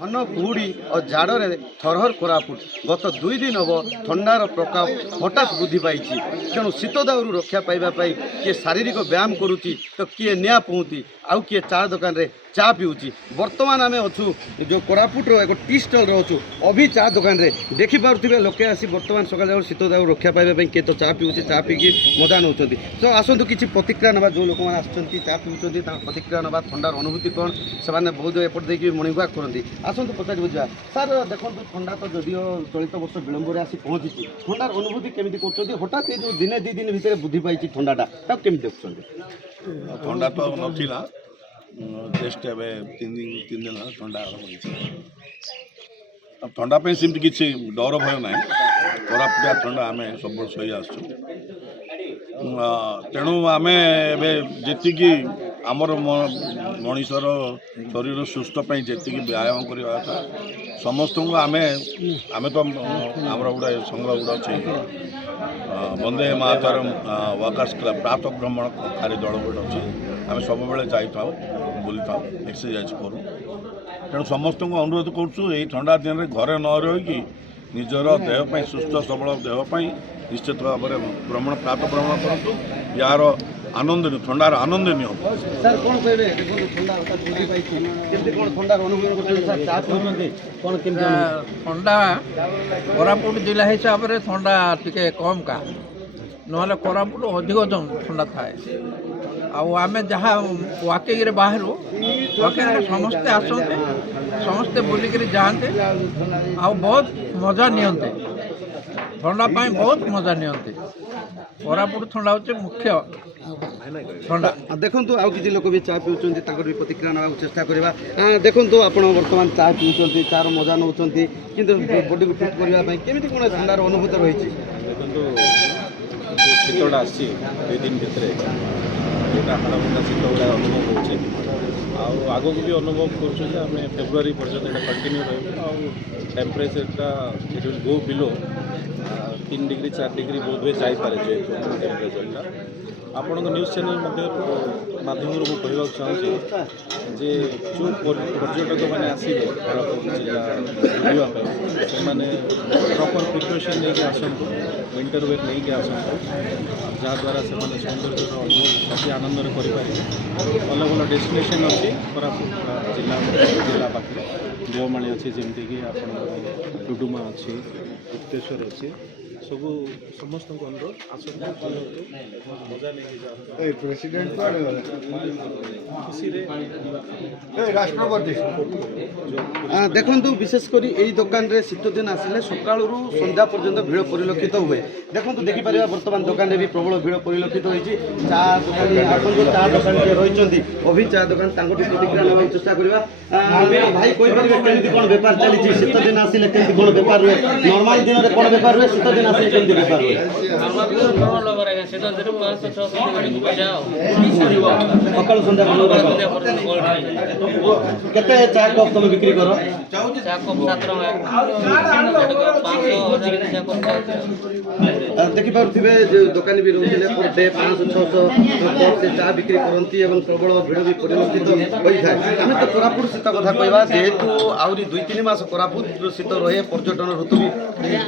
घन कुहुड़ी और जाड़े थरहर कोरापुट गत 2 दिन हम थंडार प्रकोप हठात वृद्धि पाई तेणु शीत दाउरू रक्षा पाइबापी किए शारीरिक व्यायाम करुच्ची तो किए निआ पहुँची आउ किए चा दुकान रे चा पीऊँगी। बर्तमान आम अच्छू जो कोरापुटर एक टी स्टल अच्छू अभी चा दुकान रे देखि पारुथिबे लोके आसी बर्तमान सकाल शीत दाउरू रक्षा पाइबापी किए तो चा पीऊँगी चा पीकी मजा नौ तो आसतु किसी प्रतिक्रिया ना जो लोक मैंने चा पीऊँगी प्रतिक्रिया ना थंडार अनुभूति कौन से बहुत एपट देखिए मर्णिंग वाक करती आसतु पचार बुझा सार देखो ठंडा तो जदिव चलित वर्ष विलंब आसी पहुँची ठंडार अनुभूति केमी कर हठात जो दिने 2 दिन भितर वृद्धि पाई ठंडाटा केमी देखुं ठंडा तो नाला जस्ट ए 3 दिन ठंडा ठंडा सेमती किसी डर भय ना कोरापुटिया ठंडा आम सब सही आसु तेणु आम जी आमर मनीषर शरीर सुस्थ जी व्यायाम करवा था समस्त को आम तो आमर गोटे संग्रह गुड़ा अच्छे वंदे मातरम वर्कर्स क्लब प्रातः भ्रमण कार्य दल गोटे अच्छे आम सब जाता बुली था एक्सरसाइज करूँ तेणु समस्त को अनुरोध करुँ ठंडा दिन में घरे न रही निजर देहपाई सुस्थ सबल देहपाई निश्चित भाव में भ्रमण प्रातः भ्रमण करूँ यार आनंद ठंडार आनंद नियम सर कौन ठंडा कोरापुट जिला हिसाब से ठंडा टिके कम का ना कोरापुट अधिक ठंडा थाए आम जहाँ वाकिंग रे बाहर वाकिंग समस्ते आसते समस्ते बुलिक जाते आ बहुत मजा नियंते ठंडा पाई बहुत मजा नियंते कोरापुट ठंडा होचे मुख्य ठंडा देखु आउ कि लोक भी चा पीऊँच प्रतिक्रिया ना चेष्टा करवा देखु आप बर्तमान चा पीऊँच चार मजा नौ कि बॉडी को फिट करने केमी कौन ठंडार अनुभूत रही देखो शीतटा आसी 2 दिन भितर जोटा हाड़भंगा शीत गुड़ा अनुभव हो आग को भी अनुभव करें फेब्रुआरी पर्यटन कंटिन्यू रहा टेम्परेचरटा it will go below 3 degree 4 degree बोध हुए जापे टेम्परेचरटा आपण न्यूज चैनल माध्यम कहवाक चाहूँगी जे जो पर्यटक मैंने आसवे जिला बुलापी से प्रॉपर प्रिपरेशन नहीं आसतु विंटर वेयर नहीं आसतु जहाँद्वारा से सौंदर्य अनुभव अति आनंद करें भल भल डेस्टिनेशन अच्छी कोरापुट जिला पाखे देवमाणी अच्छी जमीक आप डुडुमा अच्छी गुप्तेश्वर अच्छी सब समस्त को अनुरोध आसतु मजा नहीं प्रेसिडेंट राष्ट्रपति देखु विशेषकर यही दुकान रे शीत दिन आसिले सकाळू संध्या पर्यंत भिड़ परिलक्षित हुए देखो देखिपर बर्तमान दुकान में भी प्रबल भिड़ परिलक्षित होती चा दुकान आसतु चा दुकान रही अभी चा दुकान प्रतिक्रिया ना चेष्टा करवा भाई कहीपर केमी कौन बेपार चली शीत दिन आसिले केमी कौन बेपार हुए नॉर्मल दिन में कौन बेपार हुए शीत दिन आसिले केमी बेपार हुए सकाल संध्या केते चा कप तुम बिक्री कर देखिपे दुकानी भी रोते पर डे 500-600 कप से चा बिक्री करती प्रबल भिड़ भी परिलक्षित होता है आम तो कोरापुट शीत कथा कहवा जेहेतु आहरी 2-3 मास कोरापुट शीत रहे पर्यटन ऋतु भी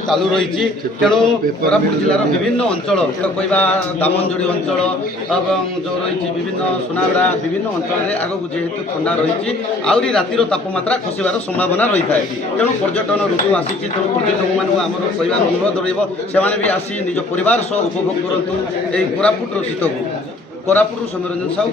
चालू रही तेणु कोरापुट जिलार विभिन्न अंचल कहवा दामनजोड़ी अंचल जो रही विभिन्न सुनागड़ा विभिन्न अंचल में आगक जेहेतु ठंडा रही आहरी रातिर तापमात्रा खसबार संभावना रही है तेणु पर्यटन ऋतु आसी तेणु पर्यटक मानक आम कह अनुरोध रही भी आसी निज परिवार सह उपभोग करूँ कोरापुटर शीत को कोरापुट सौम्यरंजन साहू।